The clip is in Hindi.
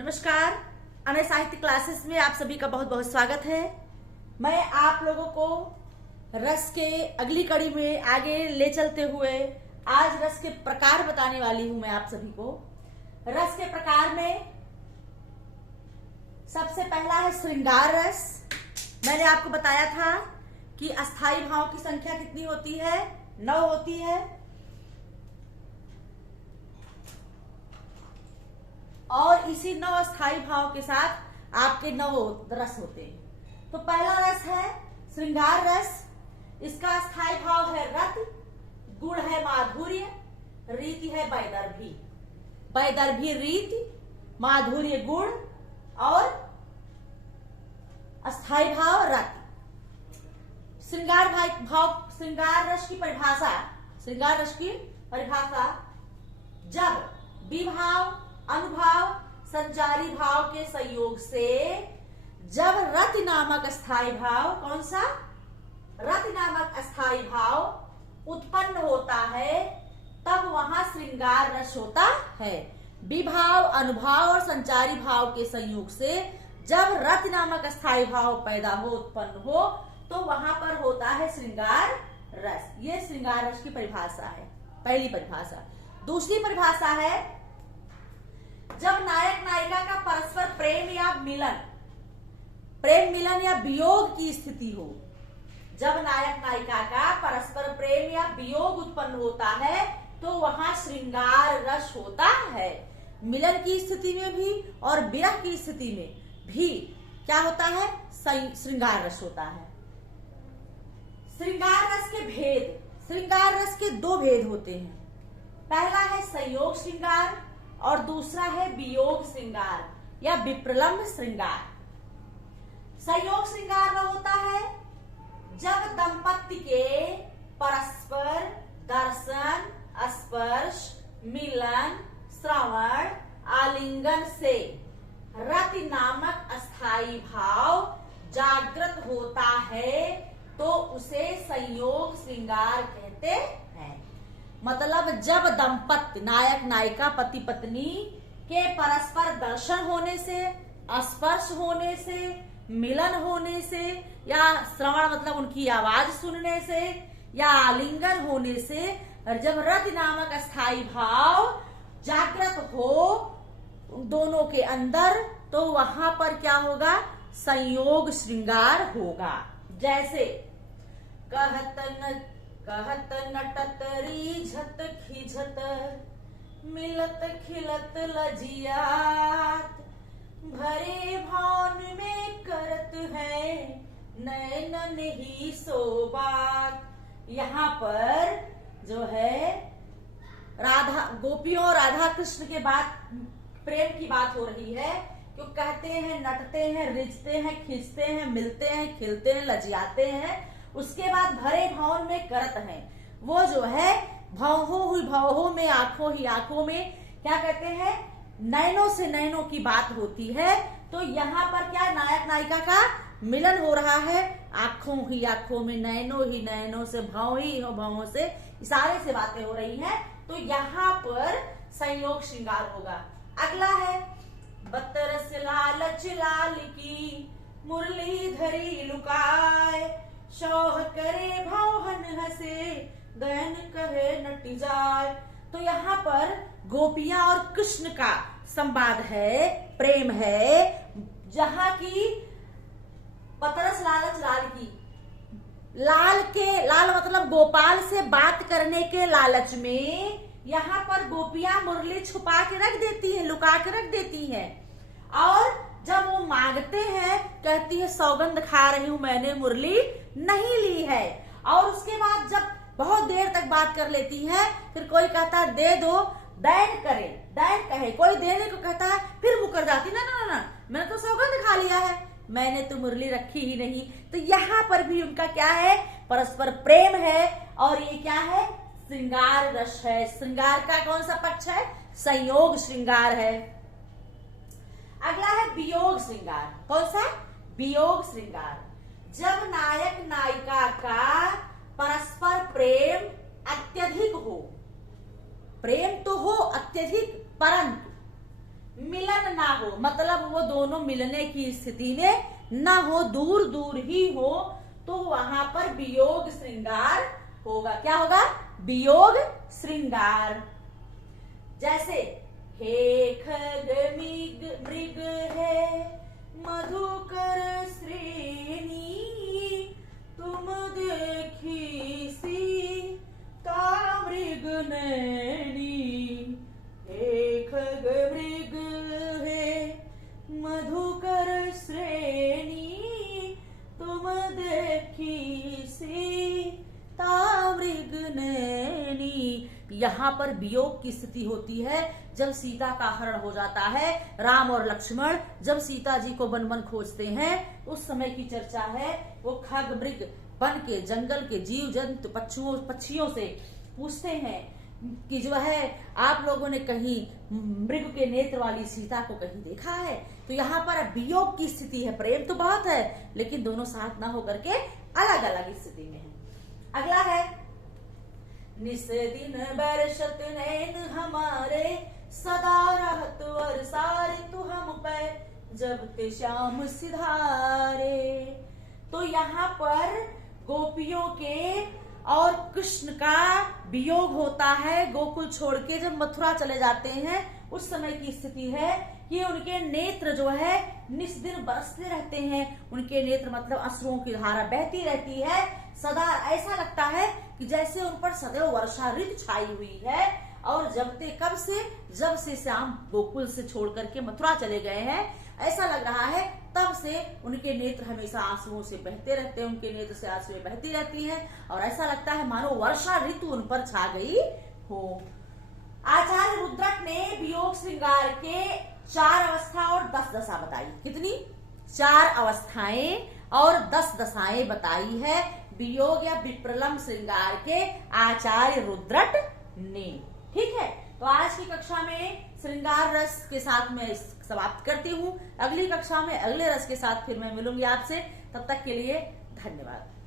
नमस्कार। अनय साहित्य क्लासेस में आप सभी का बहुत बहुत स्वागत है। मैं आप लोगों को रस के अगली कड़ी में आगे ले चलते हुए आज रस के प्रकार बताने वाली हूं। मैं आप सभी को रस के प्रकार में सबसे पहला है श्रृंगार रस। मैंने आपको बताया था कि अस्थाई भाव की संख्या कितनी होती है, 9 होती है और इसी 9 अस्थाई भाव के साथ आपके 9 रस होते हैं। तो पहला रस है श्रृंगार रस। इसका अस्थाई भाव है रति, गुण है माधुर्य, रीति है वैदर्भी। वैदर्भी रीति, माधुर्य गुण और अस्थाई भाव रति। श्रृंगार रस की परिभाषा जब विभाव अनुभाव संचारी भाव के संयोग से जब रति नामक अस्थाई भाव, कौन सा? रति नामक अस्थाई भाव उत्पन्न होता है तब वहां श्रृंगार रस होता है। विभाव अनुभाव और संचारी भाव के संयोग से जब रति नामक अस्थाई भाव पैदा हो, उत्पन्न हो, तो वहां पर होता है श्रृंगार रस। ये श्रृंगार रस की परिभाषा है, पहली परिभाषा। दूसरी परिभाषा है जब नायक नायिका का परस्पर प्रेम मिलन या वियोग की स्थिति हो। जब नायक नायिका का परस्पर प्रेम या वियोग उत्पन्न होता है तो वहां श्रृंगार रस होता है। मिलन की स्थिति में भी और विरह की स्थिति में भी क्या होता है? श्रृंगार रस होता है। श्रृंगार रस के भेद, श्रृंगार रस के 2 भेद होते हैं। पहला है संयोग श्रृंगार और दूसरा है वियोग श्रृंगार या विप्रलंब श्रृंगार। संयोग श्रृंगार वह होता है जब दंपति के परस्पर दर्शन, स्पर्श, मिलन, श्रवण, आलिंगन से रति नामक अस्थाई भाव जागृत होता है तो उसे संयोग श्रृंगार कहते हैं। मतलब जब दंपति नायक नायिका पति पत्नी के परस्पर दर्शन होने से, स्पर्श होने से, मिलन होने से या श्रवण मतलब उनकी आवाज सुनने से या आलिंगन होने से जब रति नामक अस्थाई भाव जागृत हो दोनों के अंदर तो वहां पर क्या होगा? संयोग श्रृंगार होगा। जैसे कहत नटत रीझत खिझत मिलत खिलत लजियात भरे भान में करत है नैनन ही सो बात। यहाँ पर जो है राधा गोपियों और राधा कृष्ण के बात, प्रेम की बात हो रही है। क्यों कहते हैं नटते हैं, रिझते हैं, खींचते हैं, मिलते हैं, खिलते हैं, लजियाते हैं। उसके बाद भरे भाव में करत है, वो जो है भावों में आंखों ही आंखों में क्या कहते हैं? नैनों से नैनों की बात होती है। तो यहाँ पर क्या नायक नायिका का मिलन हो रहा है, आंखों ही आंखों में, नैनों ही नैनों से, भावों से, इशारे से बातें हो रही है। तो यहाँ पर संयोग श्रृंगार होगा। अगला है बतरस लालच लाल की मुरली धरी लुकाए शौह करे भावहन हसे गयन कहे नटी जाए। तो यहाँ पर गोपियां और कृष्ण का संवाद है, प्रेम है, जहाँ की बतरस लालच लाल की, लाल मतलब गोपाल से बात करने के लालच में यहाँ पर गोपियां मुरली छुपा के रख देती है, लुका के रख देती है। और जब वो मांगते हैं, कहती है सौगंध खा रही हूं मैंने मुरली नहीं ली है। और उसके बाद जब बहुत देर तक बात कर लेती है, फिर कोई कहता है दे दो, दैन कहे, कोई देने को कहता है, फिर मुकर जाती ना, मैंने तो सौगंध खा लिया है, मैंने तो मुरली रखी ही नहीं। तो यहाँ पर भी उनका क्या है? परस्पर प्रेम है और ये क्या है? श्रृंगार रस है। श्रृंगार का कौन सा पक्ष है? संयोग श्रृंगार है। अगला है वियोग श्रृंगार। कौन सा? वियोग श्रृंगार। जब नायक नायिका का परस्पर प्रेम अत्यधिक हो, प्रेम तो हो अत्यधिक, परंतु मिलन ना हो, मतलब वो दोनों मिलने की स्थिति में ना हो, दूर दूर ही हो, तो वहां पर वियोग श्रृंगार होगा। क्या होगा? वियोग श्रृंगार। जैसे हे खग मृग है मधुकर श्रेणी, तुम देखी सीता मृग नैनी। हे खग मृग है मधुकर श्रेणी, तुम देखी सीता मृग नैनी। यहाँ पर वियोग की स्थिति होती है जब सीता का हरण हो जाता है। राम और लक्ष्मण जब सीता जी को वन वन खोजते हैं, उस समय की चर्चा है। वो खग मृग वन के जंगल के जीव जंतु पक्षियों से पूछते हैं कि जो है आप लोगों ने कहीं मृग के नेत्र वाली सीता को कहीं देखा है? तो यहाँ पर वियोग की स्थिति है। प्रेम तो बहुत है लेकिन दोनों साथ ना होकर के अलग अलग स्थिति में है। अगला है निस दिन बरसत नैन हमारे, सदा रहत वर्षा ऋतु हम पे, जब ते श्याम सिधारे। तो यहाँ पर गोपियों के और कृष्ण का वियोग होता है। गोकुल छोड़ के जब मथुरा चले जाते हैं, उस समय की स्थिति है कि उनके नेत्र जो है निस दिन बरसते रहते हैं। उनके नेत्र मतलब अश्रुओं की धारा बहती रहती है। सदा ऐसा लगता है कि जैसे उन पर सदैव वर्षा ऋतु छाई हुई है। और जब से श्याम गोकुल से छोड़ करके मथुरा चले गए हैं, ऐसा लग रहा है तब से उनके नेत्र हमेशा आंसुओं से बहते रहते हैं। उनके नेत्र से आंसुएं बहती रहती हैं और ऐसा लगता है मानो वर्षा ऋतु उन पर छा गई हो। आचार्य रुद्रट ने वियोग श्रृंगार के 4 अवस्था और 10 दशा बताई। कितनी? 4 अवस्थाएं और 10 दशाएं बताई है वियोग या विप्रलम्ब श्रृंगार के आचार्य रुद्रट ने। ठीक है, तो आज की कक्षा में श्रृंगार रस के साथ मैं समाप्त करती हूँ। अगली कक्षा में अगले रस के साथ फिर मैं मिलूंगी आपसे। तब तक के लिए धन्यवाद।